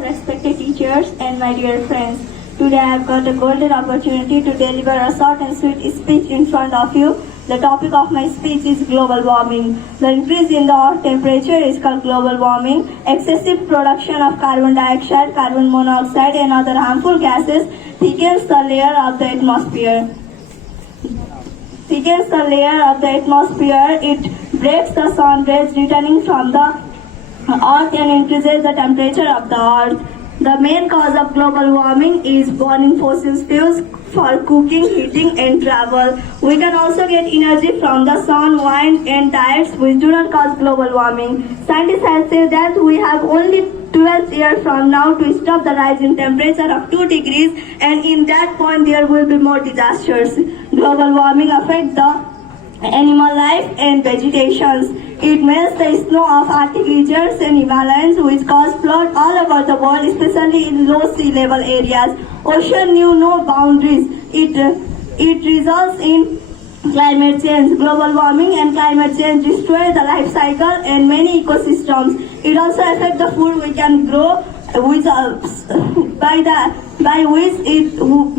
Respected teachers and my dear friends, today I have got a golden opportunity to deliver a short and sweet speech in front of you. The topic of my speech is global warming. The increase in the earth temperature is called global warming. Excessive production of carbon dioxide, carbon monoxide and other harmful gases thickens the layer of the atmosphere. It breaks the sun rays returning from the earth and increases the temperature of the earth. The main cause of global warming is burning fossil fuels for cooking, heating and travel. We can also get energy from the sun, wind and tides which do not cause global warming. Scientists have said that we have only 12 years from now to stop the rise in temperature of 2 degrees, and in that point there will be more disasters. Global warming affects the animal life and vegetations. It melts the snow of Arctic regions and Himalayas, which cause flood all over the world, especially in low sea level areas. Ocean knew no boundaries. It results in climate change. Global warming and climate change destroy the life cycle and many ecosystems. It also affects the food we can grow, which by which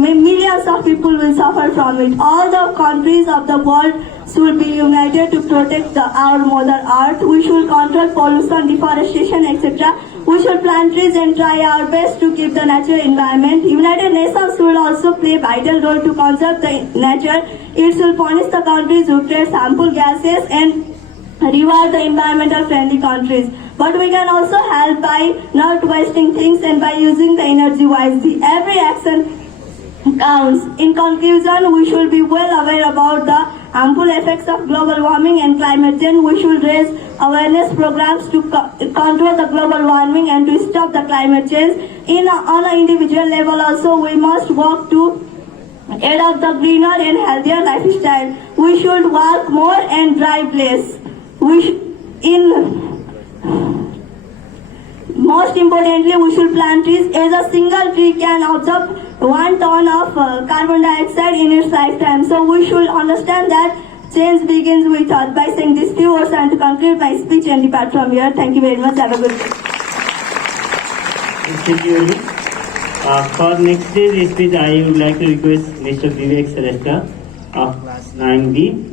millions of people will suffer from it. All the countries of the world should be united to protect our mother earth. We should control pollution, deforestation, etc. We should plant trees and try our best to keep the natural environment. United Nations should also play a vital role to conserve the nature. It should punish the countries who create harmful gases and reward the environmental friendly countries. But we can also help by not wasting things and by using the energy wisely. Every action counts. In conclusion, we should be well aware about the harmful effects of global warming and climate change. We should raise awareness programs to control the global warming and to stop the climate change. On an individual level also, we must work to adopt the greener and healthier lifestyle. We should walk more and drive less. Most importantly, we should plant trees, as a single tree can absorb 1 ton of carbon dioxide in its lifetime. So we should understand that change begins with us. By saying these few words and to conclude my speech and depart from here. Thank you very much. Have a good day. Thank you. For next day's speech, I would like to request Mr. Vivek Shrestha of class 9B.